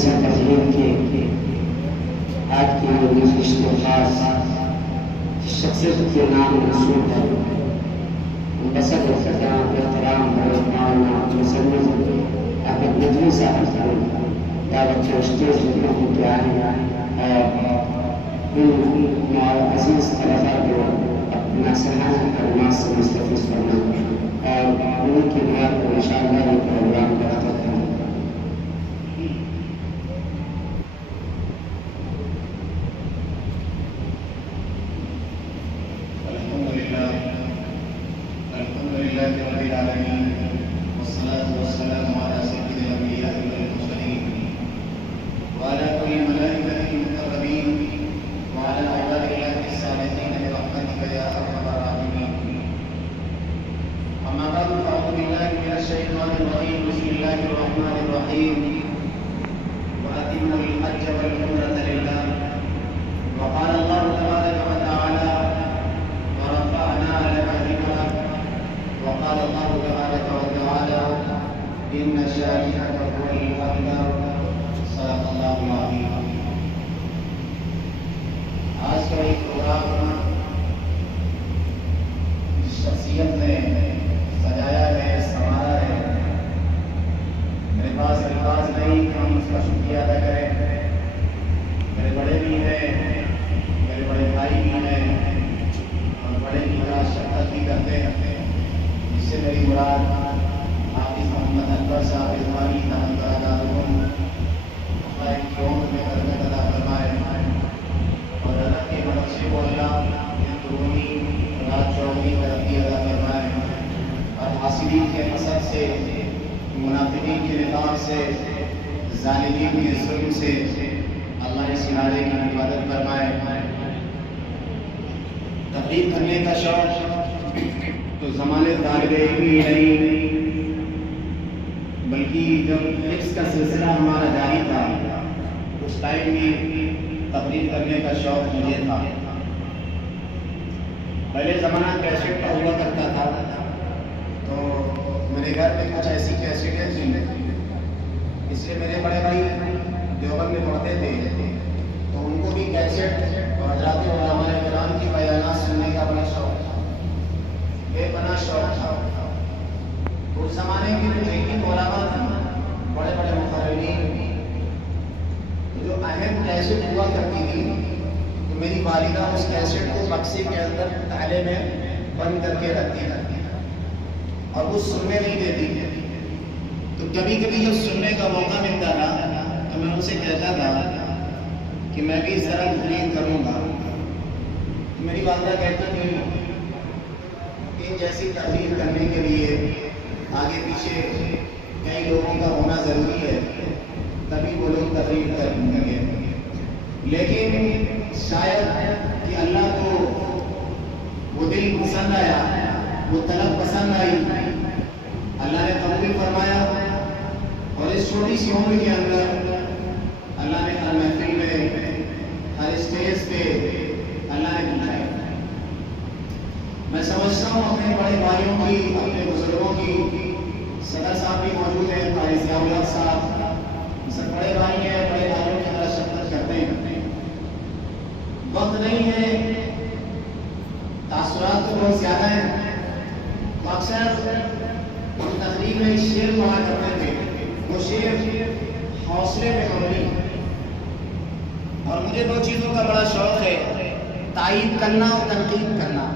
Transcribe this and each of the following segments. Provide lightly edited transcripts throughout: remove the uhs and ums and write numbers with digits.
سے تقریر کی آج کی مجلس کو خاص شخصیت کے نام منسوب ہے بسر اختتام احترام اور مولانا مسلم احمد ندوی صاحب کو دعوت کے اسٹیج لکھنے کے آئے اور ان عزیز طلباء کو اپنا سہانا کلمات سے مستفیض کرنا اور ان کی بات کو انشاءاللہ یہ پروگرام کرتا ہے. تقریر کرنے کا شوق تو زمانے طالب علم ہی نہیں بلکہ جب حفظ کا سلسلہ ہمارا جاری تھا اس ٹائم بھی تقریر کرنے کا شوق مجھے تھا. پہلے زمانہ کیسٹ کا ہوا کرتا تھا تو میرے گھر میں کچھ ایسی کیسٹیں تھیں اس لیے میرے بڑے بھائی دیوبند میں پڑھتے تھے تو ان کو بھی کیسٹ اور حضرات علماء کرام کی بیانات سننے کا بڑا شوق تھا, بے پناہ شوق تھا. اس زمانے کے جو جدید علماء تھے بڑے بڑے مقررین جو اہم کیسٹ ہوا کرتی تھی تو میری والدہ اس کیسٹ کو بکسے کے اندر تالے میں بند کر کے رکھتی تھی اور وہ سننے نہیں دیتی. تو کبھی کبھی جب سننے کا موقع ملتا تھا تو میں ان سے کہتا تھا کہ میں بھی اس طرح تقریر کروں گا. میری والدہ کہتی تھی ان جیسی تقریر کرنے کے لیے آگے پیچھے کئی لوگوں کا ہونا ضروری ہے تبھی وہ لوگ تقریر کریں گے. لیکن شاید کہ اللہ کو وہ دل پسند آیا, وہ طلب پسند آئی, اللہ نے قبول فرمایا اور اس چھوٹی سی عمر کے اندر اللہ نے ہر محفل میں ہر اسٹیج پہ اللہ نے بلایا. میں سمجھتا ہوں اپنے بڑے بھائیوں کی, اپنے بزرگوں کی, صدر صاحب بھی موجود ہیں, بھائی ضیاء اللہ صاحب, سب بڑے بھائی ہیں, بڑے بھائیوں کی طرح شرکت کرتے ہیں. وقت نہیں ہے, تاثرات تو بہت زیادہ ہیں. تو اکثر ہم تقریر میں ایک شعر پڑھا کرتے تھے, وہ شعر حوصلے میں حملی. اور مجھے دو چیزوں کا بڑا شوق ہے, تائید کرنا اور تنقید کرنا.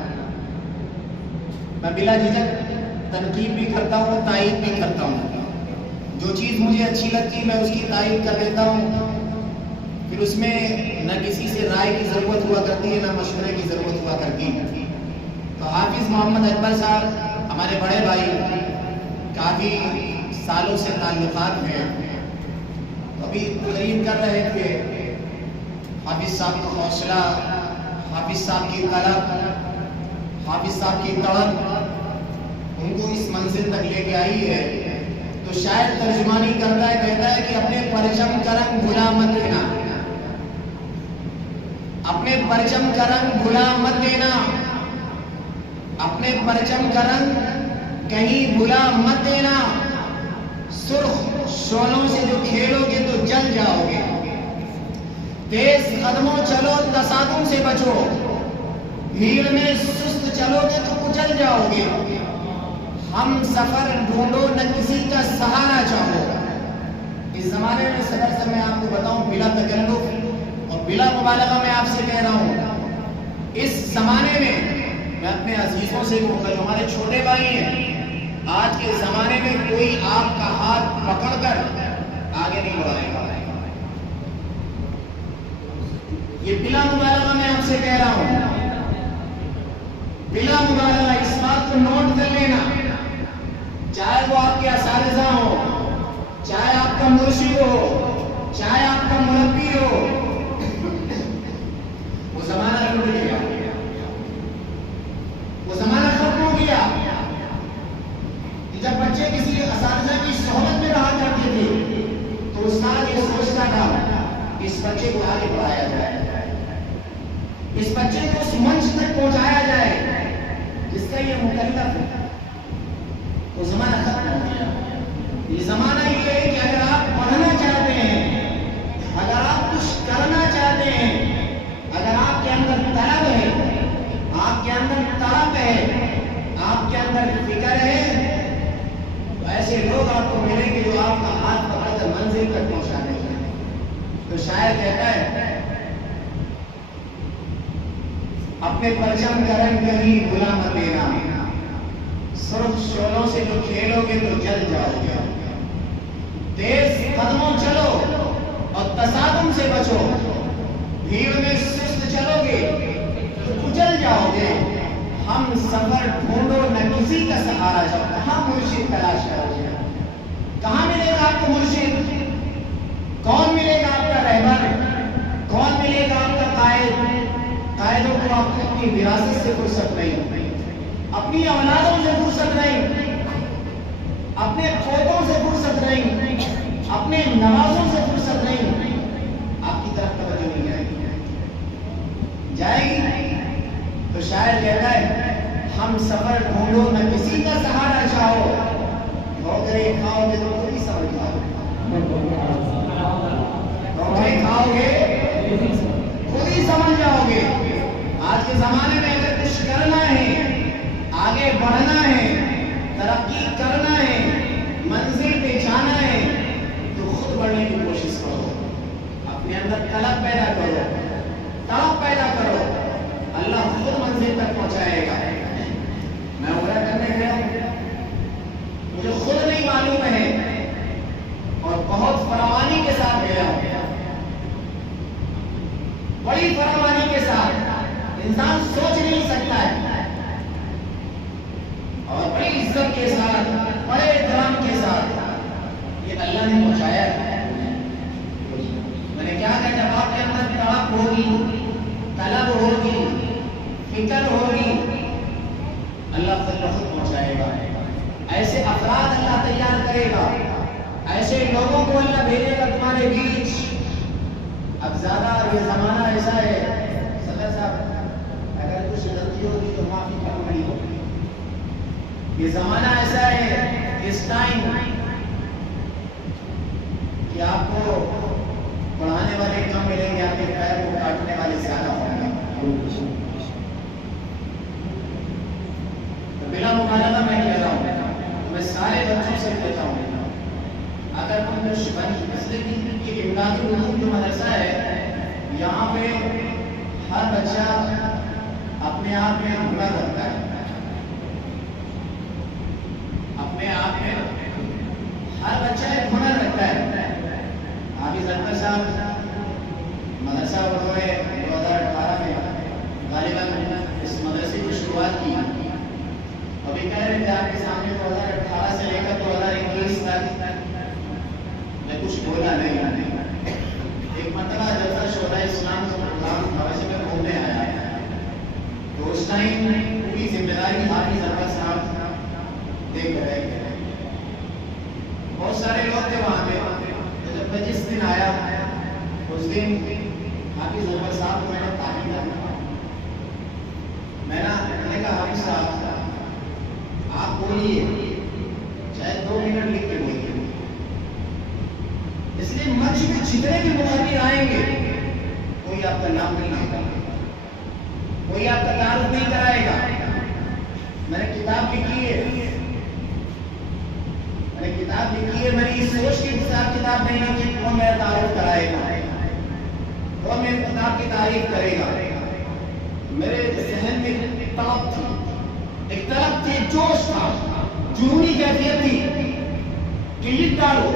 میں بلا جھجک تنقید بھی کرتا ہوں, تائید بھی کرتا ہوں. جو چیز مجھے اچھی لگتی میں اس کی تائید کر دیتا ہوں. پھر اس میں نہ کسی سے رائے کی ضرورت ہوا کرتی ہے نہ مشورے کی ضرورت ہوا کرتی ہے. تو حافظ محمد اکبر صاحب ہمارے بڑے بھائی, کافی سالوں سے تعلقات ہیں. تو ابھی تقریر کر رہے تھے, حافظ صاحب کا حوصلہ, حافظ صاحب کی طلب, حافظ صاحب کی طلب ان کو اس منزل تک لے کے آئی ہے. تو شاید ترجمانی کرتا ہے, کہتا ہے کہ اپنے پرچم کا رنگ بھلا مت دینا, اپنے پرچم کا رنگ بھلا مت دینا, اپنے پرچم کا رنگ کہیں بھلا مت دینا. سرخ شعلوں سے جو کھیلو گے تو جل جاؤ گے، تیز قدموں چلو تصادم سے بچو، بھیڑ میں سست چلو گے تو کچل جاؤ گے، ہم سفر ڈھونڈو نہ کسی کا سہارا چاہو۔ اس زمانے میں صدر سے میں آپ کو بتاؤں بلا تکلف اور بلا مبالغہ میں آپ سے کہہ رہا ہوں، اس زمانے میں اپنے عزیزوں سے کہوں گا جو ہمارے چھوٹے بھائی ہیں، آج کے زمانے میں کوئی آپ کا ہاتھ پکڑ کر آگے نہیں بڑھائے گا۔ یہ بلا مبالغہ میں آپ سے کہہ رہا ہوں، بلا مبالغہ اس بات کو نوٹ کر لینا، چاہے وہ آپ کے اساتذہ ہو، چاہے آپ کا مرشد ہو، چاہے آپ کا مربی ہو، وہ زمانہ لٹ گیا، وہ زمانہ ختم ہو گیا کہ جب بچے کسی اساتذہ کی صحبت میں رہا کرتے تھے تو استاد یہ سوچتا تھا اس بچے کو آگے بڑھایا جائے، اس بچے کو اس منچ تک پہنچایا جائے جس کا یہ مکلف ہے۔ وہ زمانہ ختم ہو گیا۔ یہ زمانہ یہ ہے کہ اگر آپ پڑھنا چاہتے ہیں، اگر آپ کچھ کرنا چاہتے ہیں، اگر آپ کے اندر طلب ہے، آپ کے اندر طلب ہے، آپ کے اندر فکر ہے، تو ایسے لوگ آپ کو ملیں گے جو آپ کا ہاتھ پکڑ کر منزل تک پہنچا دیں گے۔ تو شاعر کہتا ہے اپنے پرچم کا رنگ کہیں بھلا مت دینا، سرخ شعلوں سے جو کھیلو گے تو جل جاؤ گے، تیز قدموں چلو اور تصادم سے بچو، بھیڑ میں سست چلو گے تو کچل جاؤ گے، ہم سفر ڈھونڈو نہ کسی کا سہارا چاہو۔ کہاں مرشد تلاش کرو گے؟ کہاں ملے گا آپ کو مرشد؟ کون ملے گا آپ کا رہبر؟ کون ملے گا آپ کا قائد؟ قائدوں کو آپ کو اپنی وراثت سے فرصت نہیں، اپنی اولادوں سے فرصت نہیں، اپنے پوتوں سے فرصت نہیں، اپنے نوازوں سے فرصت نہیں، آپ کی طرف توجہ نہیں جائے گی، جائے گی۔ تو شاعر کہتا ہے ہم سفر ڈھونڈو نہ کسی کا سہارا چاہو، ٹھوکریں کھاؤ گے تو خود ہی سمجھ جاؤ گے، ٹھوکریں کھاؤ گے خود ہی سمجھ جاؤ گے۔ آج کے زمانے میں اگر کچھ کرنا ہے، آگے بڑھنا ہے، ترقی کرنا ہے، منزل پہ جانا ہے تو خود بڑھنے کی کوشش کرو، اپنے اندر طلب پیدا کرو، طلب پیدا کرو، اللہ خود منزل تک پہنچائے گا۔ میں عمرہ کرنے گیا ہوں، مجھے خود نہیں معلوم ہے اور بہت فراوانی کے ساتھ گیا ہوں، بڑی فراوانی کے ساتھ، انسان سوچ نہیں سکتا ہے، اور بڑی عزت کے ساتھ، بڑے احترام کے ساتھ یہ اللہ نے پہنچایا ہے۔ میں نے کیا کہا، جب آپ کے اندر طلب ہوگی، طلب ہوگی، فکر ہوگی، اللہ خود بخود پہنچائے گا۔ ایسے افراد اللہ تیار کرے گا، ایسے لوگوں کو اللہ بھیجے گا تمہارے بیچ۔ اب زیادہ یہ زمانہ ایسا ہے، صدر صاحب اگر کچھ غلطی ہوگی تو معافی کا پڑی ہوگی۔ یہ زمانہ ایسا ہے اس ٹائم کہ آپ کو پڑھانے والے کم ملیں گے، آپ کے پیر کو کاٹنے والے زیادہ ہوں گے۔ بلا مبالغہ میں کہہ رہا ہوں، میں سارے بچوں سے کہتا ہوں اگر ہم مسئلے کی امدادی علوم جو مدرسہ ہے، یہاں پہ ہر بچہ اپنے آپ میں ہنر رکھتا ہے، اپنے آپ میں ہر بچہ ایک ہنر رکھتا ہے۔ حافظ اکبر صاحب مدرسہ اردو 2018 میں غالباً اس مدرسے کی شروعات کی، ابھی کہہ رہے تھے آپ کے سامنے 2018 سے لے کر 2021 تک میں کچھ بولا نہیں۔ ایک مرتبہ جلسہ شورا اسلام کا پروگرام تھا، ویسے میں گھومنے آیا تو اس ٹائم پوری ذمہ داری حافظ اکبر صاحب دیکھ رہے تھے، بہت سارے لوگ تھے وہاں پہ۔ جب میں جس دن آیا اس دن حافظ اکبر صاحب کو میں نے تعلیم کرنا، میں نے کہا حافظ صاحب آپ بولیے، چاہے 2 منٹ لکھ کے بولیے، جتنے بھی محرر آئیں گے کوئی آپ کا نام نہیں لے گا، کوئی آپ کا تعارف نہیں کرائے گا. میں نے کتاب لکھی ہے، میری اس سوچ کی کتاب نہیں ہے کہ کون میرا تعارف کرائے گا، کون میری کتاب کی تعریف کرے گا. میرے ذہن میں ایک طلب تھی، جوش تھا، جنونی کیفیت تھی کہ لکھ ڈالو،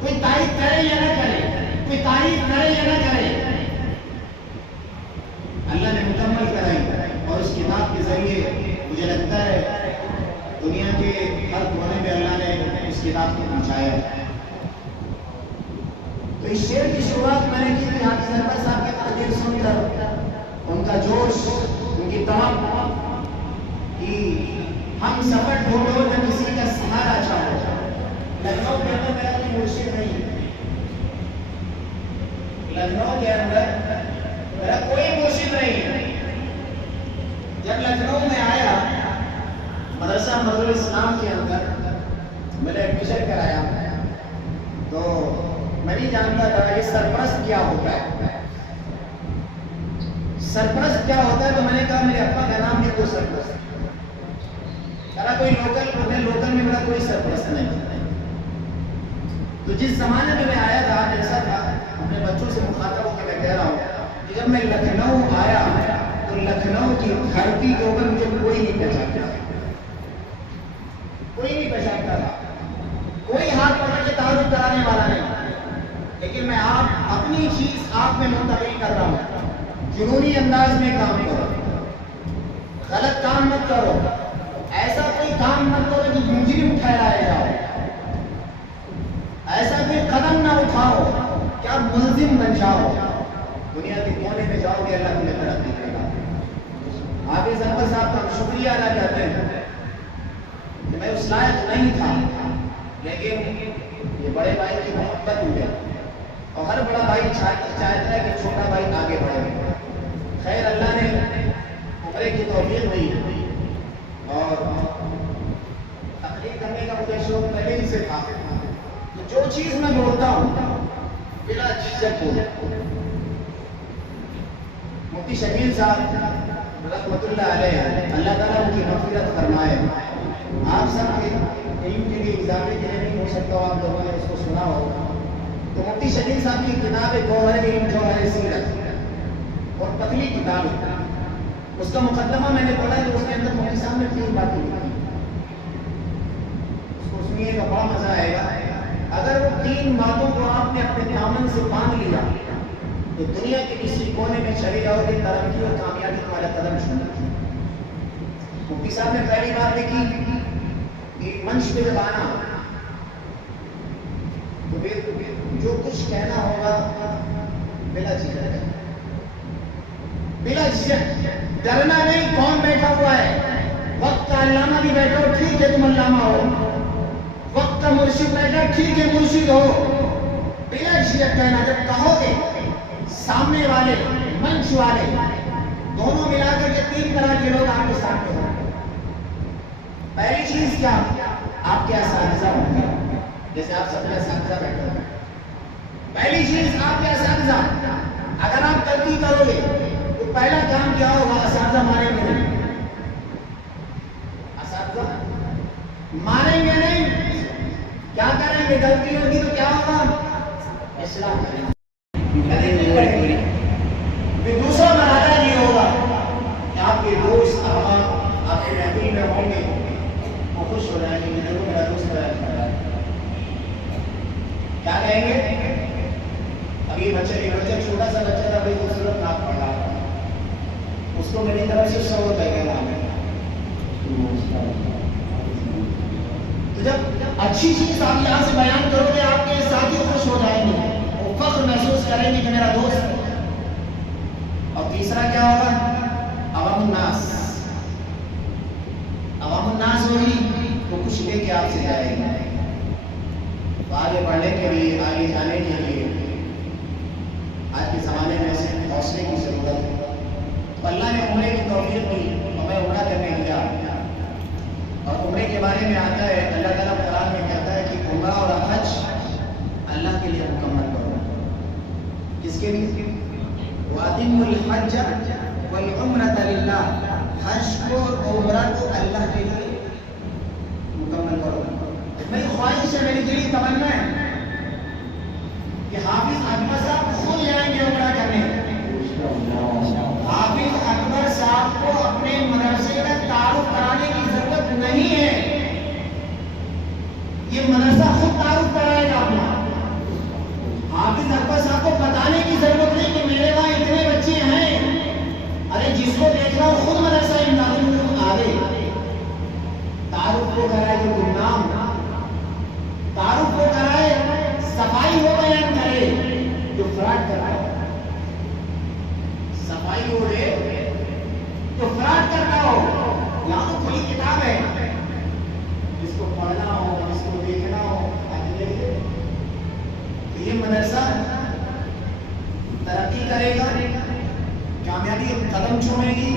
کوئی تعریف کرے یا نہ کرے، کوئی تعریف کرے یا نہ کرے. اللہ نے مکمل کرائی اور اس کتاب کے ذریعے مجھے لگتا ہے دنیا کے ہر کونے میں اللہ نے اس کتاب کو پہنچایا ہے. تو اس شعر کی شروعات میں نے کی تھی حافظ اکبر صاحب کی تقریر سن کر، ان کا جوش، ان کی طلب کہ ہم سفر ڈھونڈو نہ کسی کا سہارا چاہو. لکھنؤ کے اندر میرا کوئی مرشد نہیں ہے، لکھنؤ کے اندر میرا کوئی مرشد نہیں ہے. جب لکھنؤ میں آیا مدرسہ مدر الاسلام کے اندر میں نے ایڈمیشن کرایا تو میں نہیں جانتا تھا کہ سرپرست کیا ہوتا ہے. سرپرست کیا ہوتا ہے تو میں نے کہا میرے ابا کا نام ہے کوئی سرپرست، کہا کوئی لوکل میں میرا کوئی سرپرست نہیں. تو جس زمانے میں آیا تھا ایسا تھا، اپنے بچوں سے مخاطب ہو کے میں کہہ رہا ہوں کہ جب میں لکھنؤ آیا تو لکھنؤ کی دھرتی کے اوپر مجھے کوئی نہیں پہچانتا، کوئی نہیں پہچانتا تھا، کوئی ہاتھ پکڑ کے تعارف کرانے والا نہیں. لیکن میں اپنی چیز آپ میں منتقل کر رہا ہوں. جنونی انداز میں کام کرو، غلط کام مت کرو، ایسا کوئی کام مت کرو کہ مجرم ٹھہرائے جاؤ، ایسا کوئی قدم نہ اٹھاؤ کہ آپ ملزم بن جاؤ. دنیا کے کونے میں جاؤ گے اللہ تمہیں ترقی دے گا. حافظ اکبر صاحب کا شکریہ ادا کرتے ہیں کہ میں اس لائق نہیں تھا، لیکن یہ بڑے بھائی کی محبت ہوئی اور ہر بڑا بھائی چاہتا ہے کہ چھوٹا بھائی آگے بڑھے. خیر اللہ نے عمرے کی توفیق دی اور تقریر کرنے کا مجھے شوق پہلے ہی سے تھا. جو چیز میں بولتا ہوں بلا جھجک بولتا. مفتی شکیل صاحب رحمۃ اللہ علیہ، اللہ تعالیٰ ان کی مغفرت فرمائے. آپ سب کے علم کے لیے اضافے کے لیے نہیں ہو سکتا ہو، آپ لوگوں نے اس کو سنا ہوگا. تو مفتی شکیل صاحب کی کتاب ہے گوہر علم جوہر سیرت، اور پتلی کتاب ہے. اس کا مقدمہ میں نے پڑھا تو اس کے اندر مفتی صاحب نے 3 باتیں لکھی. اس کو سنیے گا، بڑا مزہ آئے گا. اگر وہ 3 باتوں کو آپ نے اپنے دامن سے باندھ لیا تو دنیا کے کسی کونے میں چلے جاؤ گے، ترقی اور کامیابی تمہارا قدم چھونے گی. مفتی صاحب نے پہلی بات لکھی کہ منش پہ جب آنا تو جو کچھ کہنا ہوگا بلا جھجک، بلا جھجک، ڈرنا نہیں. کون بیٹھا ہوا ہے؟ وقت کا علامہ بھی بیٹھو، ٹھیک ہے تم علامہ ہو. وقت کا مرشد بیٹھا، ٹھیک ہے مرشد ہو. بلا جھجک کہنا. جب کہو گے سامنے والے منچ والے دونوں ملا کر کے 3 طرح کے لوگ آپ کے سامنے ہوں. پہلی چیز کیا؟ آپ کے اساتذہ ہوں گے، جیسے آپ سب کے اساتذہ بیٹھے ہیں. پہلی چیز آپ کے اساتذہ. اگر آپ غلطی کرو گے تو پہلا کام کیا ہوگا؟ اساتذہ ماریں گے نہیں، اساتذہ ماریں گے نہیں. کیا کریں گے؟ غلطی ہوگی تو کیا ہوگا؟ اصلاح کریں گے. دوسرا مرحلہ یہ ہوگا کہ آپ کے دوست احباب آپ کے محفل میں ہوں گے، وہ خوش ہو جائیں گے کہ دیکھو میرا دوست ہے. کیا کہیں گے؟ ابھی ایک بچہ چھوٹا سا بچہ تھا، بڑی خوبصورت نعت پڑھ رہا تھا، اس کو میری طرف سے شو کر کے نام ہے. تو جب اچھی چیز آپ یہاں سے بیان کرو گے آپ کے ساتھی خوش ہو جائیں گے، وہ فخر محسوس کریں گے کہ میرا دوست ہے. اور تیسرا کیا ہوگا؟ عوام الناس. عوام الناس ہوگی تو کچھ لے کے آپ سے جائے گا. آگے بڑھنے کے لیے، آگے جانے کے لیے آج کے زمانے میں سے حوصلے کی ضرورت ہے. تو اللہ نے عمرے کی توفیق دی اور میں عمرہ کرنے گیا. اور عمرے کے بارے میں آتا ہے، اللہ تعالیٰ قرآن میں کہتا ہے کہ عمرہ اور حج اللہ کے لیے مکمل کرو. کس کے لیے؟ وَأَتِمُّ الْحَجَّ وَالْعُمْرَةَ لِلَّهِ، حج کو عمرہ کو اللہ کے لیے مکمل کرو. میری خواہش ہے، میری دلی تمنا ہے کہ حافظ اکبر صاحب خود جائیں گے عمرہ کرنے. حافظ اکبر صاحب کو اپنے مدرسے کا تعارف کرانے کی ضرورت نہیں ہے، یہ مدرسہ خود تعارف کرائے گا اپنا. حافظ اکبر صاحب کو بتانے کی ضرورت نہیں کہ میرے وہاں اتنے بچے ہیں. ارے جس کو دیکھ رہا ہوں خود مدرسہ امدادی میں آگے تعارف کو کرائے جو گمنام، تعارف کو کرائے، صفائی ہو بیان کرے جو فراڈ کرتا ہو، صفائی ہو رہے جو فراڈ کرتا ہو. یہاں تو کھلی کتاب ہے، جس کو پڑھنا ہو، جس کو دیکھنا ہو آج دیکھے. یہ مدرسہ ترقی کرے گا، کامیابی قدم چھوڑے گی.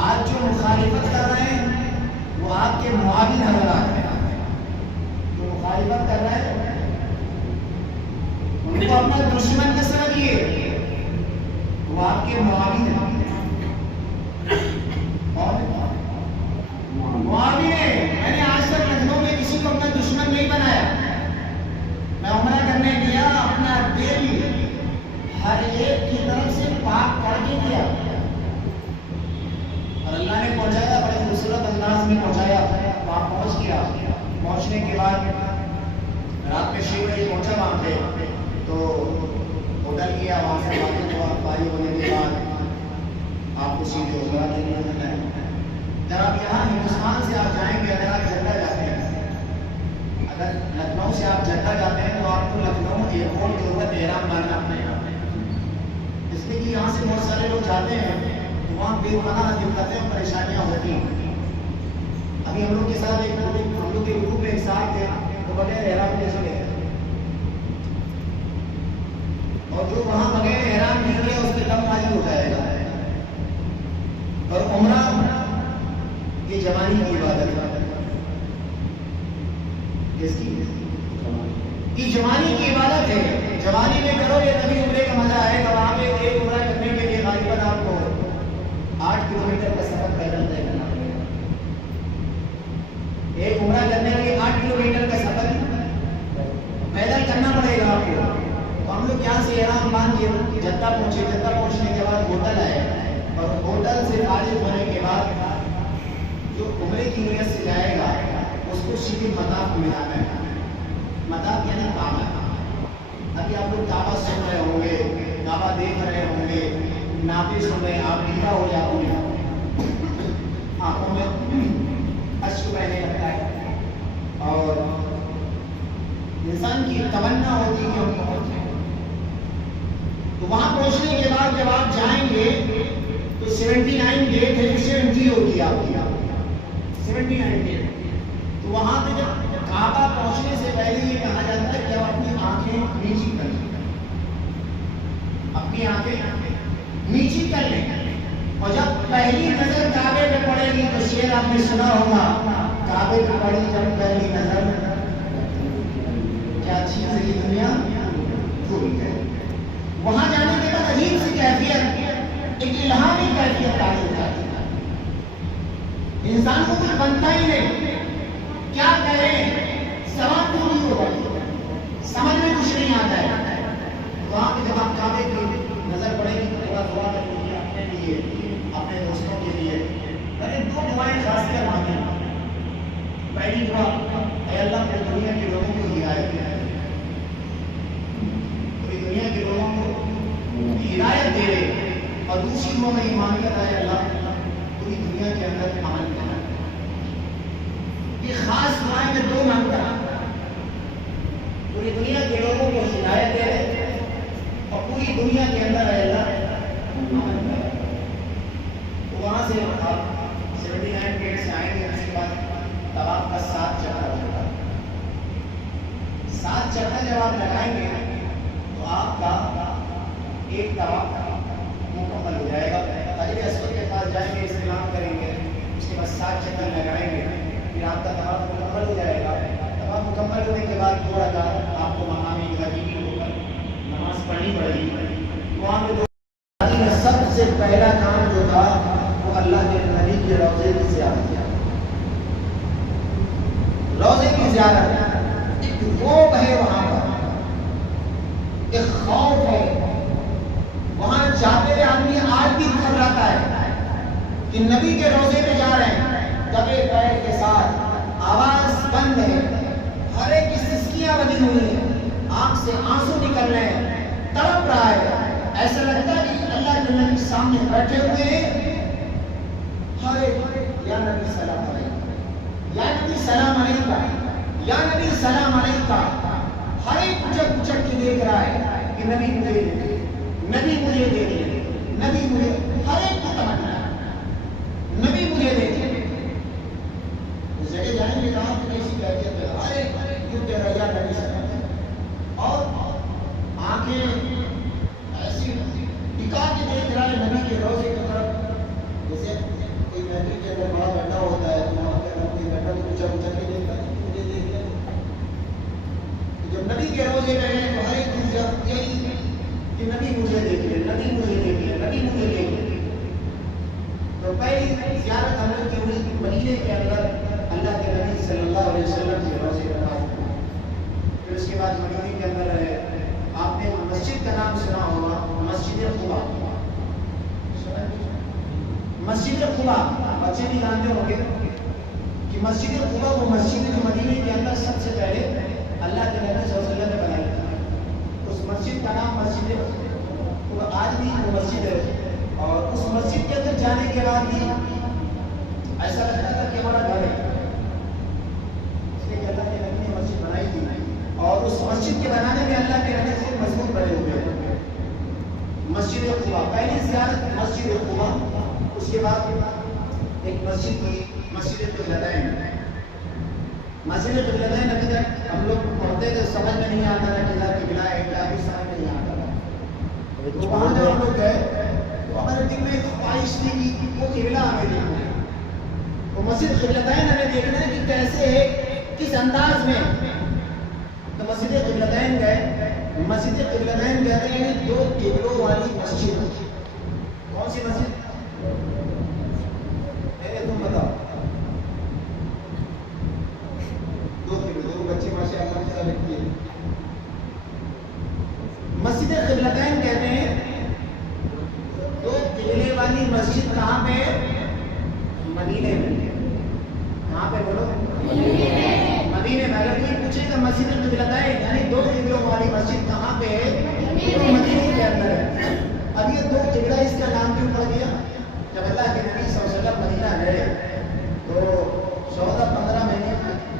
آج جو مخالفت کر رہے ہیں وہ آپ کے معاون نظر آ رہے ہیں، جو مخالفت کر رہے ہیں ان کو اپنا دشمن نہ سمجھیے، وہ آپ کے معاون ہیں. اور معاون ہے. میں نے آج تک لکھنؤ میں کسی کو اپنا دشمن نہیں بنایا. میں عمرہ کرنے گیا، اپنا دل ہر ایک کی طرف سے پاک کر کے گیا، اور اللہ نے پہنچایا، بڑے خوبصورت انداز میں پہنچایا. وہاں پہنچ گیا. پہنچنے کے بعد رات میں 6 بجے پہنچا وہاں پہ، تو ہوٹل گیا، وہاں سے واپس ہوا. فارغ ہونے کے بعد آپ کو سیدھے عمرہ کے لیے جانا ہے. جب آپ یہاں ہندوستان سے آپ جائیں گے، اگر آپ جدہ جاتے ہیں، اگر لکھنؤ سے آپ جدہ جاتے ہیں تو آپ کو لکھنؤ ایئرپورٹ کے اوپر احرام باندھنا پڑے گا. اس لیے کہ یہاں سے بہت سارے لوگ جاتے ہیں تو وہاں بے پناہ دقتیں اور پریشانیاں ہوتی ہیں. ابھی ہم لوگ کے ساتھ ہم لوگ کے گروپ میں ایک ساتھ تھے تو بغیر احرام کے چلے گئے، اور جو وہاں بغیر احرام مل گیا اس کے دم خالی ہو جائے گا. اور عمرہ یہ جوانی کی عبادت ہے. اس کی یہ جوانی کی عبادت ہے. جوانی میں کرو یہ تبھی عمرے کا مزہ آئے گا. وہاں پہ ایک عمرہ کرنے کے لیے غالباً آپ کو 8 کلومیٹر کا سفر پیدل طے کرنا پڑے گا. ایک عمرہ کرنے کے لیے 8 کلومیٹر کا سفر پیدل کرنا پڑے گا آپ کو. تو ہم لوگ یہاں سے احرام باندھ کے جدہ پہنچے. جدہ پہنچنے کے بعد ہوٹل آئے، اور ہوٹل سے فارغ ہونے کے بعد جو عمرے کی نیت سے جائے گا اس کو سیدھے مطاف میں جانا ہے. مطاف یعنی کعبہ. ابھی آپ لوگ کعبہ سن رہے ہوں گے، کعبہ دیکھ رہے ہوں گے، ناطے سن رہے ہیں، آپ دیکھا ہو جاؤ گے، آنکھوں میں اشک بہنے لگتا ہے، اور انسان کی تمنا ہوتی ہے کہ ہم پہنچ جائیں. تو وہاں پہنچنے کے بعد جب آپ جائیں گے تو 79 گیٹ ہے جسے انٹری ہوگی آپ کی. 79 گیٹ. تو وہاں پہ جب کعبہ پہنچنے سے پہلے یہ کہا جاتا ہے کہ آپ اپنی آنکھیں نیچی کر لیں، اپنی آنکھیں نیچی کر لیں. اور جب پہلی نظر کعبے پہ پڑے گی تو شعر آپ نے سنا ہوگا، کعبے پہ پڑی جب پہلی نظر کیا چیز کی دنیا بھول گئے. وہاں جانے کے بعد عجیب سی کیفیت، ایک الہامی کیفیت آ جاتی ہے. انسان کو کچھ بنتا ہی نہیں، کیا کریں، سوال پوری ہو گئی، سمجھ میں کچھ نہیں آتا ہے. وہاں پہ جب آپ کعبے کی نظر پڑے گی تو تھوڑا دعا کر لیجیے اپنے لیے، اپنے دوستوں کے لیے. ارے 2 دعائیں خاص کر مانگیں. پہلی دعا، اے اللہ پوری دنیا کے لوگوں کو ہدایت دے، پوری دنیا کے لوگوں کو ہدایت دے دے. اور دوسری دعا میں یہ مانگتا ہے اللہ پوری دنیا کے اندر امن کرنا. یہ خاص دعائیں میں 2 مانگتا ہے، پوری دنیا کے لوگوں کو ہدایت دے دے اور پوری دنیا کے اندر ہے اللہ امن کرے. تو وہاں سے آپ 79 گیٹ سے آئیں گے. اس کے بعد طواف کا 7 چکر ہوگا. 7 چکر جب آپ لگائیں گے تو آپ کا ایک طواف مکمل ہو جائے گا. حجر اسود کے پاس جائیں گے، استعلام کریں گے، اس کے بعد 7 چکر لگائیں گے، پھر آپ کا طواف مکمل ہو جائے گا. طواف مکمل ہونے کے بعد 2 رکعت آپ کو مقام ابراہیمی ہو کر نماز پڑھنی پڑی. وہاں پہ سب سے پہلا کام جو تھا وہ اللہ کے نبی کے روضے کی زیارت کیا. روضے کی زیارت ایک روب ہے وہاں پر, ایک خوف ہے. وہاں جاتے ہوئے آدمی آج بھی گھبراتا ہے کہ نبی کے روضے پہ جا رہے ہیں, دبے پیر کے ساتھ, آواز بند ہے, ہر ایک کی سسکیاں بنی ہوئی ہیں, آنکھ سے آنسو نکل رہے ہیں, تڑپ رہا ہے. ایسا لگتا ہے کہ اللہ کے نبی سامنے بیٹھے ہوئے ہیں. ہر ایک یا نبی سلام علیکم, یا نبی سلام علیکم, یا نبی سلام علیکم. ہر ایک پچک پچک کے دیکھ رہا ہے کہ نبی مجھے دیکھے, نبی مجھے دیکھے, نبی مجھے, ہر ایک کو تمنا ہے نبی مجھے دیکھے. اس جگہ جانے کے بعد تو ایسی کیفیت ہے, ارے کیوں کہہ رہا ہے نبی سلام, اور آنکھیں ایسی ٹکا کے دیکھ رہا ہے نبی کے روضے کی طرف. جیسے کوئی محفل کے اندر بڑا بیٹھا ہوتا ہے تو وہاں پہ اگر کوئی بیٹھا تو پوچھا پوچھا کے دیکھتا ہے کہ مجھے دیکھ لیں. جب نبی کے روضے میں گئے تو ہر ایک چیز یہی کہ نبی مجھے دیکھ لے, نبی مجھے دیکھ لے, نبی مجھے دیکھ لے. تو پہلی زیارت عمل کی ہوئی مدینے کے اندر اللہ کے نبی صلی اللہ علیہ وسلم کے روضے کا. پھر اس کے بعد مدینے کے اندر ہے, آپ نے مسجد کا نام سنا ہوگا, مسجد قباء. مسجد قباء بچے بھی جانتے ہوں گے کہ مسجد قباء وہ مسجد جو مدینے کے اندر سب سے پہلے اللہ کے نبی صلی اللہ علیہ وسلم نے بنائی تھی. اس مسجد کا نام مسجد قباء, آج بھی وہ مسجد ہے. اور اس مسجد کے اندر جانے کے بعد بھی ایسا لگتا تھا کہ ہمارا گھر ہے, اس لیے کہ اللہ کے نبی نے مسجد بنائی تھی. اور اس مسجد کے بنانے میں اللہ کے نبی خود مضبوط بنے ہوئے ہیں. مسجد قباء پہلی زیارت مسجد قباء. اس کے بعد ایک مسجد کی مسجد قبلتین. مسجد قبلتین ابھی تک ہم لوگ پڑھتے تھے, سمجھ میں نہیں آتا تھا کہ قبلہ ہے کیا, بھی سمجھ میں نہیں آتا تھا. تو وہاں جب ہم لوگ گئے تو ہمارے دل میں ایک خواہش تھی کہ وہ قبلہ ہمیں دیکھنا ہے, وہ مسجد قبلتین ہمیں دیکھنا ہے کہ کیسے ہے, کس انداز میں. تو مسجد قبلتین گئے. مسجد قبلتین کہتے ہیں دو قبلوں والی مسجد. کون سی مسجد؟ تم بتاؤ. دو قبلے, دو بچے ماشاء اللہ سے لگتی ہے. مسجد قبلتین کہتے ہیں دو قبلے والی مسجد. کہاں پہ؟ مدینے میں. کہاں پہ بولو؟ مدینے میں. اگر کوئی پوچھے کہ مسجد قبلتین یعنی دو قبلوں والی مسجد کہاں پہ ہے, تو مدینے کے اندر ہے. اب یہ دو قبلہ اس کا نام کیوں پڑ گیا؟ جب اللہ کے نبی صلی اللہ علیہ وسلم مدینہ گئے تو 14-15 مہینے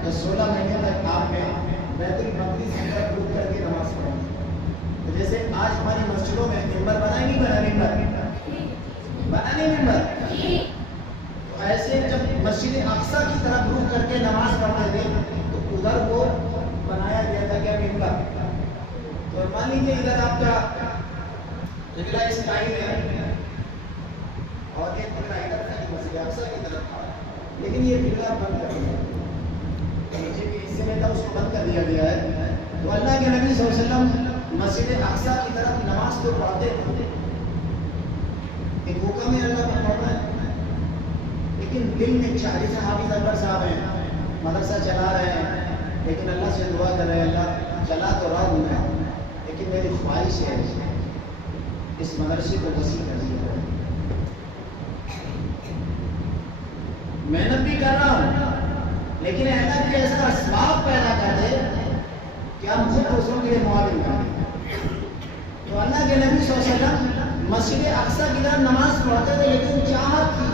یا 16 مہینے تک آپ نے بیت المقدس کی طرف رخ کر کے نماز پڑھی. تو جیسے آج ہماری مسجدوں میں ممبر بنا ہی نہیں بنا, ممبر بنا نہیں ممبر, تو ایسے جب مسجد اقصی کی طرف رخ کر کے نماز پڑھتے تھے تو ادھر کو بنایا گیا تھا کیا, ممبر. تو مان لیجیے ادھر آپ کا قبلہ اس ٹائم ہے اور ایک قبلہ ادھر تھا مسجد اقصی کی طرف تھا, لیکن یہ قبلہ بند کر دیا, نیچے کے حصے میں تھا اس کو بند کر دیا گیا ہے. تو اللہ کے نبی صلی اللہ علیہ وسلم مسجد اقصی کی طرف نماز تو پڑھتے تھے, ایک حکم ہے اللہ کا پڑھنا ہے, لیکن دل میں جیسے حافظ اکبر صاحب ہیں, مدرسہ چلا رہے ہیں, لیکن اللہ سے دعا کر رہے ہیں اللہ چلا تو رہا ہوں میں, لیکن میری خواہش ہے اس مدرسے کو وسیع کر دیا جائے. محنت بھی کر رہا ہوں, لیکن ایسا کہ ایسا اسباب پیدا کر دے کہ ہم خود دوسروں کے لیے معاون کریں. تو اللہ کے نبی صلی اللہ علیہ وسلم مسجد اقصی کی طرف نماز پڑھتے تھے, لیکن چاہت تھی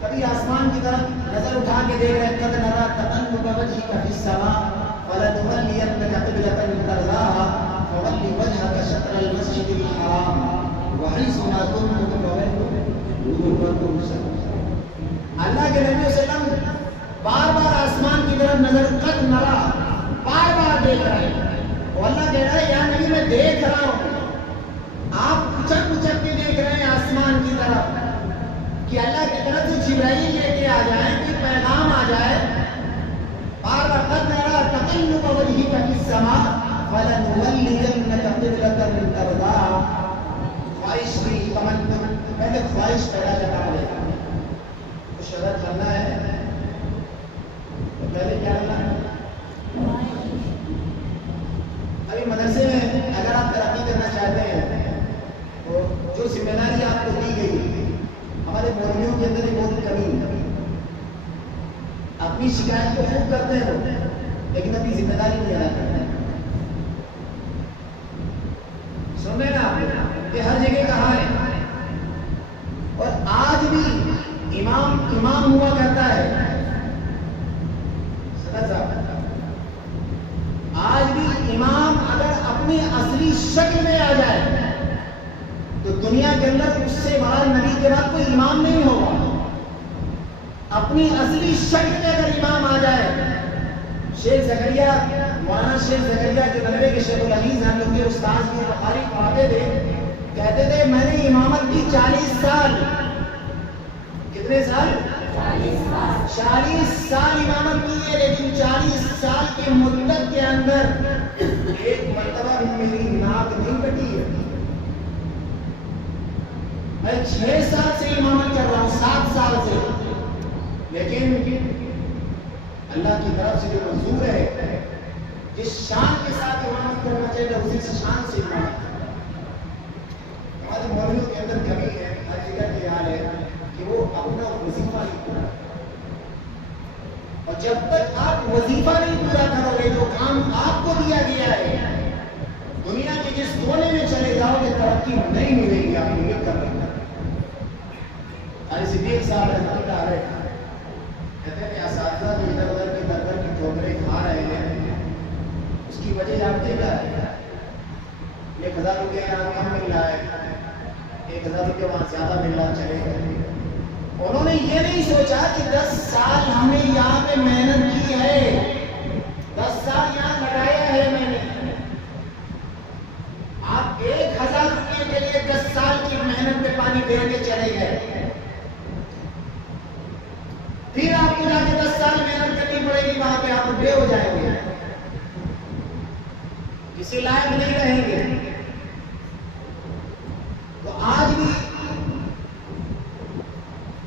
کبھی آسمان کی طرف نظر اٹھا کے دیکھ رہے, قد نرى تقلب وجهك في السماء فلنولينك قبلة ترضاها فول وجهك شطر المسجد الحرام وحيث ما كنتم فولوا وجوهكم شطره. اللہ کے نبی صلی اللہ علیہ وسلم بار بار آسمان کی طرف نظر, قد نرى, بار بار دیکھ رہے ہیں. اور اللہ کہہ رہا ہے یا نبی میں دیکھ رہا ہوں, آپ پچک پچک کے دیکھ رہے ہیں آسمان کی طرف کہ اللہ کی طرف سے جبرائیل لے کے آ جائے, کوئی پیغام آ جائے. بار بار قد نرى تقلب وجهك في السماء فَلَنُوَلِّيَنَّكَ قِبْلَةً تَرْضَاهَا، خواہش کی تمنا، پہلے خواہش پیدا کرنا پڑے گا. کچھ اگر کرنا ہے تو پہلے کیا کرنا ہے؟ ابھی مدرسے میں اگر آپ ترقی کرنا چاہتے ہیں تو جو ذمہ داری آپ کو دی گئی، ہمارے مولویوں کے اندر بہت کمی ہے. اپنی شکایت کو خوب کرتے ہیں لیکن اپنی ذمہ داری نہیں ادا کرتے ہیں. سن رہے نا آپ؟ یہ ہر جگہ کا حال ہے. اور آج بھی امام ہوا کرتا ہے. آج بھی امام اگر اپنی اصلی شکل میں آ جائے تو دنیا کے اندر اس سے بڑا نبی کے بعد کوئی امام نہیں ہوگا. اپنی اصلی شکل میں اگر امام آ جائے، شیخ زکریا، مولانا شیخ زکریا جو نلوے کے شیخ الحدیث ہیں، لوگ کے استاد کی بخاری پڑھاتے تھے، کہتے تھے میں نے امامت کی 40 سال. کتنے سال؟ 40 سال امامت کی ہے، لیکن 40 سال کی مدت کے اندر ایک مرتبہ میری ناک نہیں کٹی ہے. میں 6 سال سے امامت کر رہا ہوں، 7 سال سے، لیکن اللہ کی طرف سے جو منظور ہے، جس شان کے ساتھ امامت کرنا چاہیے اسی شان سے امامت کرنا. ہمارے مولویوں کے اندر کمی ہے، ہر جگہ کے حال ہے کہ وہ اپنا وظیفہ نہیں پورا. اور جب تک آپ وظیفہ نہیں پورا کرو گے، جو کام آپ کو دیا گیا ہے، دنیا کے جس کونے میں چلے جاؤ گے ترقی نہیں ملے گی. آپ یہ کر رہے ہیں. صدیق صاحب رحمۃ اللہ علیہ کہتے ہیں کہ اساتذہ جو ادھر ادھر کی در کی ٹھوکریں کھا رہے ہیں، اس کی وجہ جانتے کیا ہے؟ 1000 روپیہ یہاں کم مل رہا ہے، 1000 روپیہ وہاں زیادہ مل رہا، چلے گا. انہوں نے یہ نہیں سوچا کہ 10 سال ہم نے یہاں پہ محنت کی ہے، 10 سال یہاں لگایا ہے میں نے. آپ 1000 روپیے کے لیے 10 سال کی محنت پہ پانی پھیر کے چلے گئے، پھر آپ کو جا کے 10 سال محنت کرنی پڑے گی. وہاں پہ آپ بے ہو جائیں گے، کسی لائق نہیں رہیں گے. تو آج بھی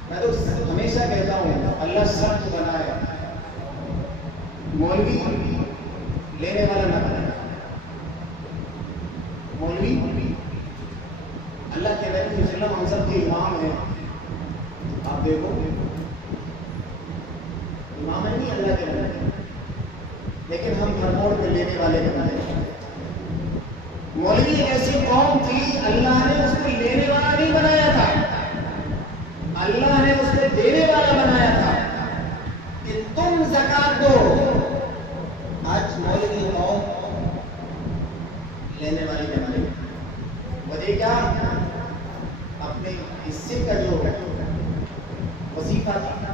میں تو ہمیشہ کہتا ہوں اللہ سخت بنایا، مولوی لینے والا نہ بنائے. مولوی اللہ کے نبی صلی اللہ علیہ وسلم ہم سب کے امام ہیں. آپ دیکھو امام ہے نہیں اللہ کے نبی، لیکن ہم ہر موڑ پہ لینے والے بنائے. مولوی ایک ایسی قوم تھی، اللہ نے اس کو لینے والا نہیں بنایا تھا، اللہ نے اس کو دینے والا بنایا تھا کہ تم زکات دو. آج مولوی قوم لینے والی بنائی. وجہ کیا؟ اپنے حصے کا جو وظیفہ تھا.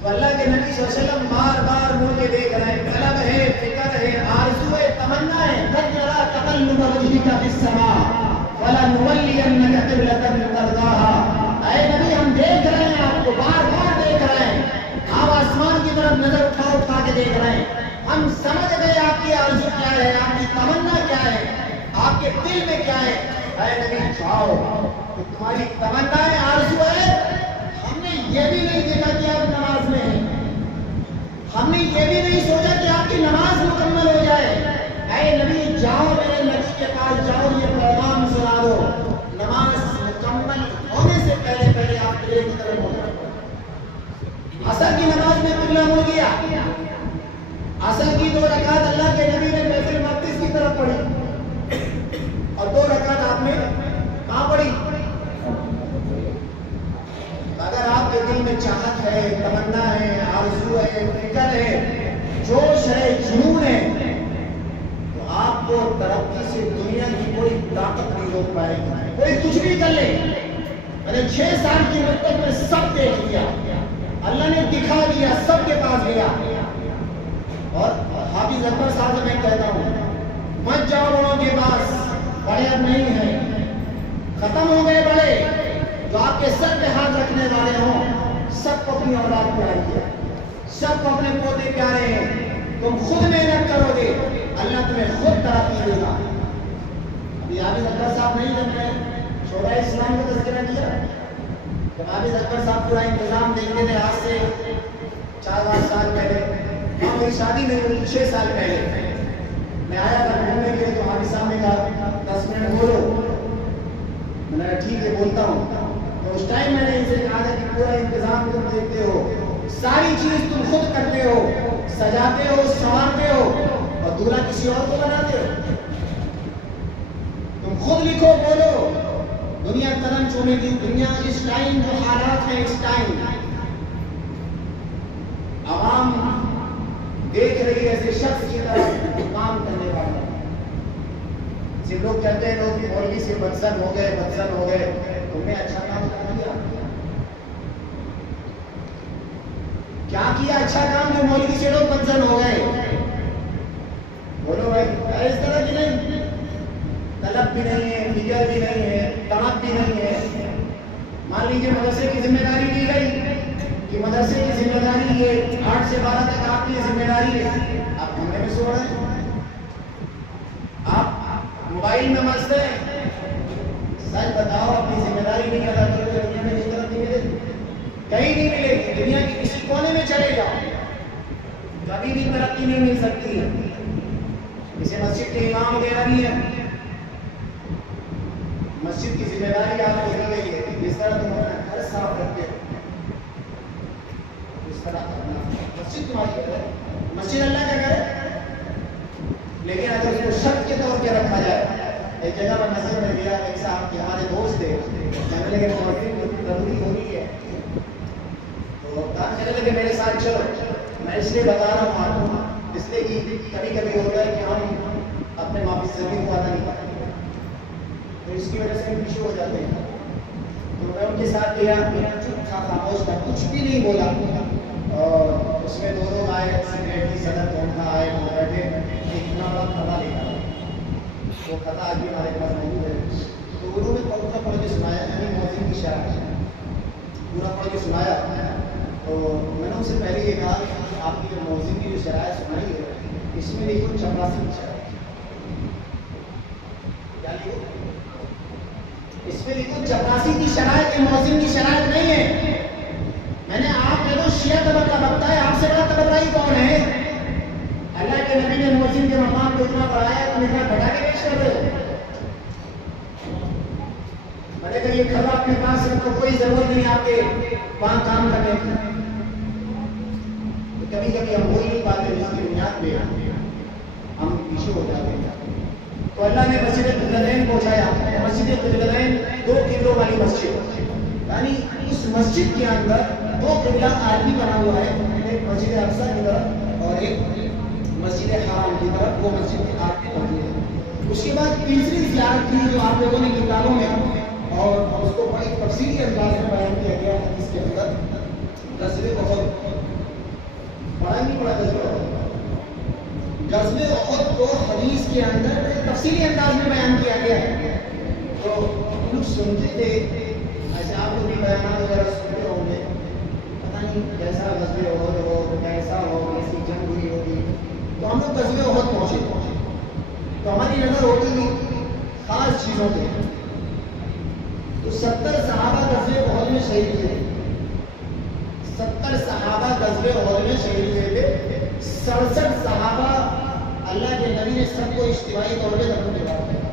تو اللہ کے نبی صلی اللہ علیہ وسلم بار بار مجھے دیکھ رہے ہیں، طلب ہے، فکر ہے، آرزو ہے، تمنا ہے. قد نرى تقلب وجهك في السماء فلنولينك قبلة ترضاها. اے نبی ہم دیکھ رہے ہیں، آپ کو بار بار دیکھ رہے ہیں. آپ آسمان کی طرف نظر اٹھا کے دیکھ رہے ہیں. ہم سمجھ گئے آپ کی آرزو کیا ہے، آپ کی تمنا کیا ہے، آپ کے دل میں کیا ہے. اے نبی جاؤ، تمہاری تمنا ہے، آرزو ہے. ہم نے یہ بھی نہیں دیکھا کہ آپ نماز میں ہیں، ہم نے یہ بھی نہیں سوچا کہ آپ کی نماز مکمل ہو جائے. اے نبی جاؤ، میرے نبی کے پاس جاؤ، یہ پیغام سنا دو. نماز مکمل ہونے سے پہلے آپ قبلے کی طرف ہو جائے. عصر کی نماز میں قبلہ ہو گیا. عصر کی 2 رکعت اللہ کے نبی نے بیت المقدس کی طرف پڑھی، اور 2 رکعت آپ نے کہاں پڑھی؟ اگر آپ کے دل میں چاہت ہے، تمنا ہے، آرزو ہے، فکر ہے، جوش ہے، جنون ہے، تو آپ کو ترقی سے دنیا کی کوئی طاقت نہیں روک پائے گی. کوئی کچھ بھی کر لے. میں نے 6 سال کی مدت میں سب دیکھ لیا، اللہ نے دکھا دیا، سب کے پاس گیا. اور حافظ اکبر صاحب سے میں کہتا ہوں، مت جاؤ بڑوں کے پاس، بڑے اب نہیں ہیں، ختم ہو گئے بڑے. جو آپ کے سر پہ ہاتھ رکھنے والے ہوں، سب کو اپنی اولاد پیاری ہے، سب کو اپنے پوتے پیارے ہیں. تم خود محنت کرو گے اللہ تمہیں خود ترقی دے گا. ابھی حافظ اکبر صاحب نہیں جب میں شعراء اسلام کا تذکرہ کیا، جب حافظ اکبر صاحب پورا انتظام دیکھتے تھے آج سے 4-5 سال پہلے، ہاں میری شادی نہیں ہوئی 6 سال پہلے میں آیا تھا گھومنے کے لیے، تو حافظ صاحب نے کہا 10 منٹ بولو. میں نے کہا ٹھیک ہے بولتا ہوں. تو اس ٹائم میں نے ان سے کہا تھا کہ پورا انتظام تم دیکھتے ہو، ساری چیز تم خود کرتے ہو، سجاتے ہو، سنوارتے ہو، اور دولہا کسی اور کو بناتے ہو. تم خود لکھو، بولو. دنیا قدم چھوڑے گی. دنیا اس ٹائم جو حالات ہیں، اس ٹائم عوام دیکھ رہی ہے ایسے شخص کی طرف کام کرنے والا. صرف لوگ کہتے ہیں لوگ کہ مولوی سے بدزن ہو گئے، بدزن ہو گئے. تم نے اچھا کام کر دیا. کیا کیا اچھا کام جو مولوی سے لوگ بدزن ہو گئے؟ بولو بھائی. اس طرح کی نہیں، طلب بھی نہیں ہے، فکر بھی نہیں ہے، طمع بھی نہیں ہے. مان لیجیے مدرسے کی ذمہ داری دی گئی کہ مدرسے کی ذمہ داری یہ 8 سے 12 تک آپ کی ذمہ داری ہے. آپ کمرے میں سو رہے ہیں، آپ موبائل میں مست ہیں. سچ بتاؤ اپنی ذمہ داری نہیں ادا کرو تو دنیا میں اس طرح نہیں ملے گی، کہیں نہیں ملے گی. دنیا کے کسی کونے میں چلے جاؤ کبھی بھی ترقی نہیں مل سکتی ہے. اسے مسجد کے امام وغیرہ نہیں ہے، مسجد کی ذمہ داری آپ کو دی گئی ہے. اس طرح تم اپنا گھر صاف رکھتے ہو، اس طرح اپنا مسجد تمہاری ہے، مسجد اللہ کا گھر ہے. لیکن اگر اس کو شک کے طور پہ رکھا جائے، ایک جگہ پر مسجد میں گیا، ایک صاحب کے ہمارے دوست تھے، کہنے لگے موجود ضروری ہو رہی ہے، تو کہنے لگے میرے ساتھ چلو. میں اس لیے بتا رہا ہوں آپ کو، اس لیے کہ کبھی کبھی ہوتا ہے کہ ہم اپنے واپس زمین کو ادا نہیں کرتے، تو اس کی وجہ سے ہم پیچھے ہو جاتے ہیں. تو میں ان کے ساتھ گیا، چپ تھا، خاموش تھا، کچھ بھی نہیں بولا. اور اس میں 2 لوگ آئے، سیکریٹری صدر کون تھا، آئے وہ بیٹھے، اتنا بڑا کھتا لے کر وہ کھتا آج بھی ہمارے پاس موجود ہے. تو انہوں نے پورا پڑھ کے سنایا، یعنی موزن کی شرح پورا پڑھ کے سنایا. تو میں نے ان سے پہلے یہ کہا کہ آپ کی جو موزن کی جو شرح سنائی ہے اس میں دیکھو 84 کی شرح کیا لکھو، اس میں دیکھو 84 کی شرائط موزن کی شرائط نہیں ہے. میں نے آپ نے تو شیعہ طبقہ بکتا ہے، آپ سے بڑا طبقہ ہی کون ہے؟ اللہ کے نبی نے موزن کے مقام کو اتنا بڑھایا تو اتنا بڑھا کے پیش کر رہے ہو. میں نے کہا یہ کھلا اپنے پاس رکھو، کوئی ضرورت نہیں آپ کے وہاں کام کرنے کی. کبھی کبھی ہم وہی نہیں پاتے جس کی بنیاد پہ ہم پیچھے ہو جاتے ہیں. تو اللہ نے مسجد قبلتین پہنچایا. مسجد قبلتین 2 قبلوں والی مسجد، یعنی اس مسجد کے اندر 2 قبلہ عالمی بنا ہوا ہے، ایک مسجد اقصی کی طرف اور ایک مسجد حرام کی طرف. وہ مسجد کی آرتی ہوتی ہے. اس کے بعد تیسری زیارت کی جو آپ لوگوں نے کتابوں میں اور اس کو بڑے تفصیلی انداز میں بیان کیا گیا ہے حدیث کے اندر، غزوہ احد. بڑا نہیں بڑا غزوہ غزوہ احد کو حدیث کے اندر تفصیلی انداز میں بیان کیا گیا ہے. تو لوگ سنتے تھے، ایسے آپ لوگ بھی بیانات وغیرہ سنتے ہوں گے، پتہ نہیں کیسا غزوہ احد ہو، کیسا ہو، کیسی جنگ ہوئی ہوگی. تو ہم لوگ غزوہ احد پہنچے تو ہماری نظر ہوتی تھی خاص چیزوں پہ. تو 70 صحابہ غزوہ احد میں شہید ہوئے. 70 صحابہ غزوہ احد میں شہید ہوئے تھے. 67 صحابہ اللہ کے نبی نے سب کو اجتماعی طور پہ دفن کروا دیا.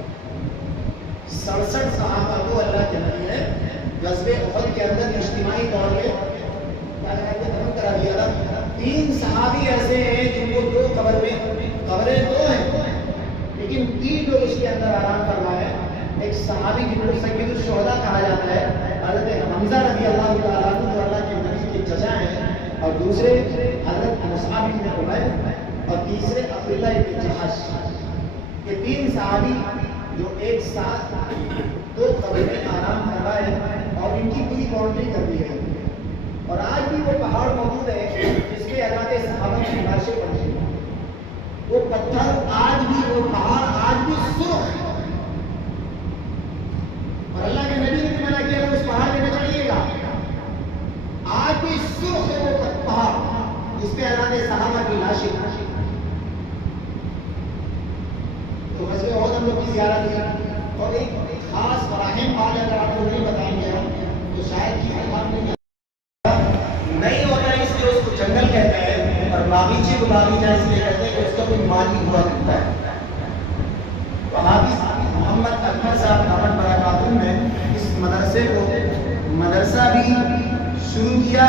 67 صحابہ کو اللہ کے نبی نے غزوہ احد کے اندر اجتماعی طور پہ دفن کرا دیا تھا. 3 صحابی ایسے ہیں جن کو 2 قبر میں، قبریں 2 ہیں لیکن 3 لوگ اس کے اندر آرام فرما ہے. ایک صحابی جن کو سید الشہداء کہا جاتا ہے، حضرت حمزہ رضی اللہ تعالیٰ عنہ جو اللہ کے نبی کے چچا ہیں، اور دوسرے حضرت مصعب بن عمیر، اور تیسرے عبداللہ بن جحش. یہ 3 صحابی جو ایک ساتھ 2 قبر میں آرام کر رہا ہے اور ان کی پوری باؤنڈری کر دی گئی. اور آج بھی وہ پہاڑ موجود ہے جس کے علاقے صحابہ کی لاشیں پڑی ہیں. وہ پتھر آج بھی، وہ پہاڑ آج بھی سرخ ہے. اور اللہ کے نبی نے بھی منع کیا کہ اس پہاڑ پہ نہ چڑھیے گا. آج بھی سرخ ہے وہ پہاڑ جس پہ علاقے صحابہ کی لاشیں. تو غزوہ احد ہم لوگ کی زیارت کی، اور ایک خاص فراہم بات اگر آپ کو نہیں بتائیں گے تو شاید کہ ہم نہیں ہوتا ہے، اس لیے اس کو جنگل کہتے ہیں، اور باغیچے کو باغیچہ اس لیے کہتے ہیں کہ اس کا کوئی مالی ہوا کرتا ہے۔ تو حافظ محمد اکمل صاحب دامت برکاتہ نے اس مدرسے کو مدرسہ بھی شروع کیا،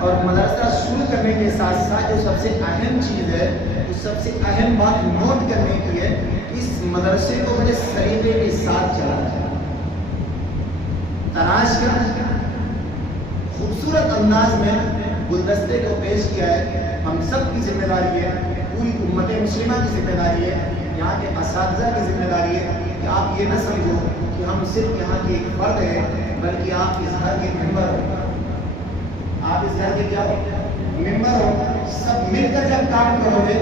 اور مدرسہ شروع کرنے کے ساتھ ساتھ جو سب سے اہم چیز ہے، جو سب سے اہم بات نوٹ کرنے کی ہے، اس مدرسے کو بڑے سلیقے کے ساتھ چلایا، تراش کر خوبصورت انداز میں گلدستے کو پیش کیا ہے۔ ہم سب کی ذمہ داری ہے، پوری امت مسلمہ کی ذمہ داری ہے، یہاں کے اساتذہ کی ذمہ داری ہے کہ آپ یہ نہ سمجھو کہ ہم صرف یہاں کے ایک فرد ہیں، بلکہ آپ اس گھر کے ممبر ہو، آپ اس گھر کے کیا ہو؟ ممبر ہو۔ سب مل کر جب کام کرو گے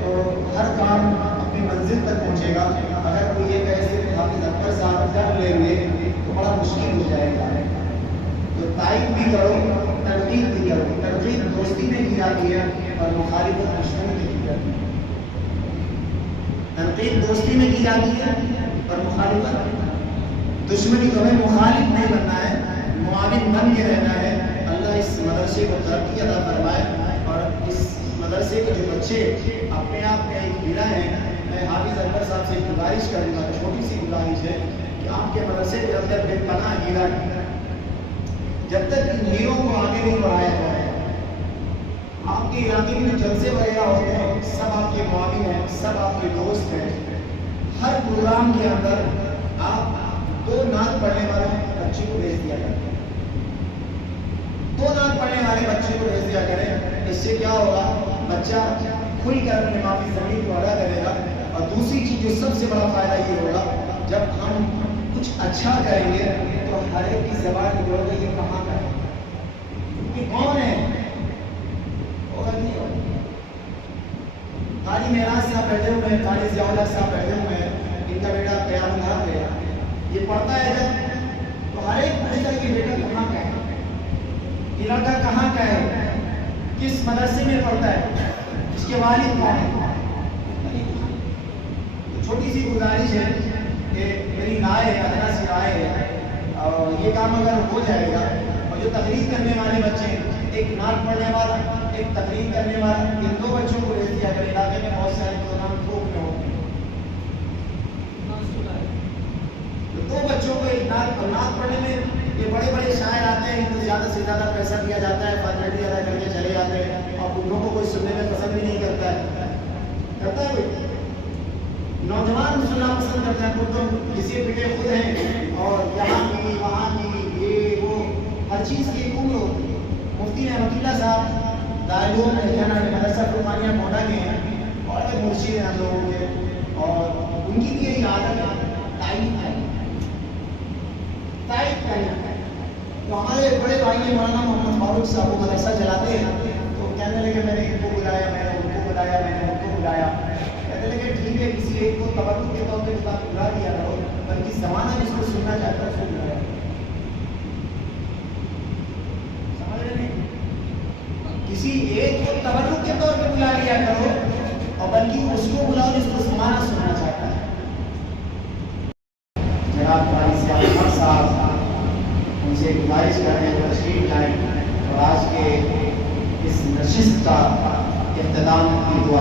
تو ہر کام اپنی منزل تک پہنچے گا۔ اگر کوئی یہ کہے صرف حافظ اکبر صاحب کر لیں گے تو بڑا مشکل ہو جائے گا۔ تو تائید بھی کرو، ترغیب بھی کرو۔ ترغیب دوستی میں کی جاتی ہے اور مخالفت دشمنی میں کی جاتی ہے۔ تنقید دوستی میں کی جاتی ہے اور مخالفت دشمنی۔ تو ہمیں مخالف نہیں بننا ہے، معاون بن کے رہنا ہے۔ اللہ اس مدرسے کو ترقی عطا فرمائے، اور اس مدرسے کے جو بچے اپنے آپ میں ایک ہیرا ہیں، میں حافظ اکبر صاحب سے گزارش کروں گا، چھوٹی سی گزارش ہے کہ آپ کے مدرسے کے اندر بے پناہ ہیرا ہے۔ جب تک ان ہیروں کو آگے نہیں بڑھایا جائے، آپ کے علاقے میں جو جلسے وغیرہ ہوتے ہیں سب آپ کے معاون ہیں، سب آپ کے دوست ہیں۔ ہر پروگرام کے اندر آپ 2 نعت پڑھنے والے بچے کو بھیج دیا کریں، 2 نعت پڑھنے والے بچے کو بھیج دیا کریں۔ اس سے کیا ہوگا؟ بچہ کھل کر اپنے معافی زمین کو ادا کرے گا۔ اور دوسری چیز جو سب سے بڑا فائدہ یہ ہوگا، جب ہم کچھ اچھا کریں گے تو ہر ایک کی زبان میں ہوگا یہ کہاں کا ہے، یہ کون ہے، ہوگا نہیں ہوگا۔ قاری معراج صاحب بیٹھے ہوئے ہیں، قاری ضیاء الحق صاحب بیٹھے ہوئے ہیں، ان کا بیٹا قیام الحق ہے، یہ پڑھتا ہے جب تو ہر ایک پوچھتا ہے کہ بیٹا کہاں کا ہے، یہ لڑکا کہاں کا ہے، کس مدرسے میں پڑھتا ہے، اس کے والد کون ہیں۔ چھوٹی سی گزارش ہے کہ میری رائے ہے، ادنا سی رائے ہے، اور یہ کام اگر ہو جائے گا، اور جو تقریر کرنے والے بچے، ایک نعت پڑھنے والا، ایک تقریر کرنے والا، ان 2 بچوں کو بھیج دیا کرے۔ علاقے میں بہت سارے پروگرام تھوک میں ہوتے ہیں، 2 بچوں کو ایک نعت پڑھنے میں یہ بڑے بڑے شاعر آتے ہیں، تو زیادہ سے زیادہ پیسہ دیا جاتا ہے، فارمیلٹی ادا کر کے چلے جاتے ہیں، اور انہوں کو کوئی سننے میں پسند بھی نہیں کرتا ہے، کرتا ہے کوئی؟ نوجوان سننا پسند کرتے ہیں، تو کسی پٹے خود ہیں، اور یہاں کی وہاں کی یہ وہ ہر چیز کی ایک عمر ہوتی ہے۔ مفتی رحمت اللہ صاحب دارالعلوم مدرسہ فرقانیہ مونا کے ہیں، اور ایک مرشد ہیں ہم لوگوں کے، اور ان کی بھی یہی عادت ہے تائید کرنا۔ تو ہمارے بڑے بھائی مولانا محمد فاروق صاحب وہ مدرسہ چلاتے ہیں، تو کہنے لگے میں نے ان کو بلایا، میں نے ان کو بلایا، میں نے ان کو بلایا، کہنے لگے ٹھیک ہے، کسی ایک کو تبرک کے طور پہ بلا دیا کرو، بلکہ زمانہ جس کو سننا چاہتا ہے اس کو بلایا، سمجھ رہے نہیں؟ کسی ایک کو تبرک کے طور پہ بلا لیا کرو، اور بلکہ اس کو بلاؤ جس کو زمانہ سننا چاہتا ہے۔ جناب قاری ضیاء الحق صاحب ان سے گزارش کرتے ہیں تشریف لائیں، اور آج کے اس نشست کا اختتام کی دعا